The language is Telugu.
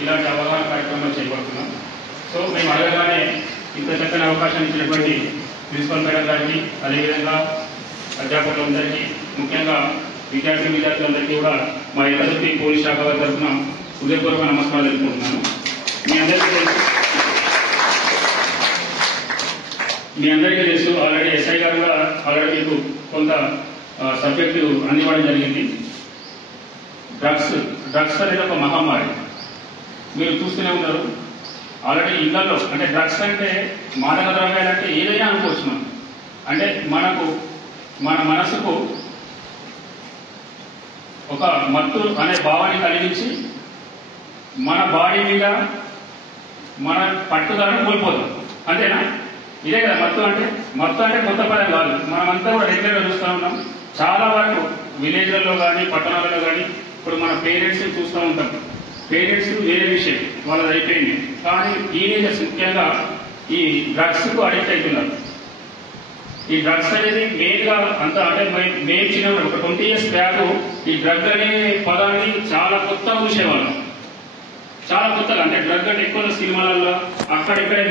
ఇలాంటి అవగాహన కార్యక్రమాలు చేపడుతున్నాం. సో మేము అడగగానే ఇంత చక్కని అవకాశం ఇచ్చినటువంటి ప్రిన్సిపల్ మేడం గారికి, అదేవిధంగా అధ్యాపకులందరికీ, ముఖ్యంగా విద్యార్థులందరికీ కూడా మా ఎల్లదొట్టి పోలీస్ శాఖ వారి తరఫున హృదయపూర్వక నమస్కారాలు తెలుపుకుంటున్నాను. మీ అందరికీ తెలుసు ఆల్రెడీ ఎస్ఐ గారు కూడా ఆల్రెడీ మీకు కొంత సబ్జెక్టు అందివ్వడం జరిగింది. డ్రగ్స్ అనేది ఒక మహమ్మారి. మీరు చూస్తూనే ఉన్నారు. ఆల్రెడీ ఇళ్లలో అంటే డ్రగ్స్ అంటే మాదక ద్రవ్యాలు అంటే ఏదైనా అనుకోవచ్చు మనం. అంటే మన మనసుకు ఒక మత్తు అనే భావాన్ని కలిగించి మన బాడీ మీద మన పట్టుదలను కోల్పోతాం. అంతేనా? ఇదే కదా మత్తు అంటే. మత్తు అంటే కొత్త పదం కాదు. మనమంతా కూడా రెగ్యులర్గా చూస్తూ ఉన్నాం. చాలా వరకు విలేజ్లలో కానీ పట్టణాలలో కానీ ఇప్పుడు మన పేరెంట్స్ చూస్తూ ఉంటాం. పేరెంట్స్ వేరే విషయం, వాళ్ళది అయిపోయింది. కానీ టీనేజర్స్ ముఖ్యంగా ఈ డ్రగ్స్కు అడిక్ట్ అవుతున్నారు. ఈ డ్రగ్స్ అనేది మెయిన్గా అంతా అంటే మేము చిన్నప్పుడు ఒక 20 years బ్యాక్ ఈ డ్రగ్ అనే పదాన్ని చాలా కొత్తగా చూసేవాళ్ళం. చాలా కొత్తగా అంటే డ్రగ్ అంటే ఎక్కువ సినిమాలలో అక్కడిక్కడే